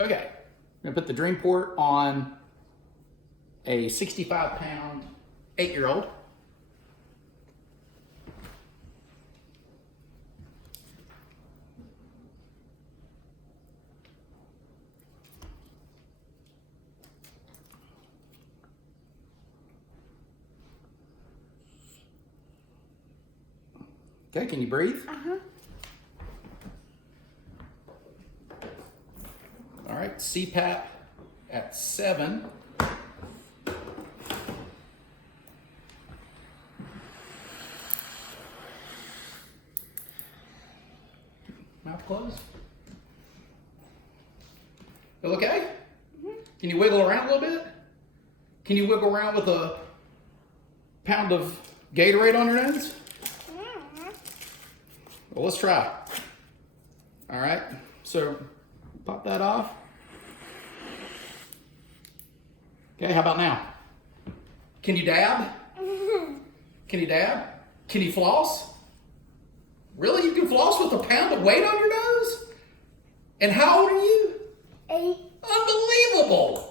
Okay, I'm gonna put the DreamPort on a 65-pound 8-year-old. Okay, can you breathe? All right, CPAP at 7. Mouth closed. Feel okay? Can you wiggle around a little bit? Can you wiggle around with a pound of Gatorade on your nose? Well, let's try. All right, so pop that off. Okay, how about now? Can you dab? Can you dab? Can you floss? Really? You can floss with a pound of weight on your nose? And how old are you? 8. Unbelievable!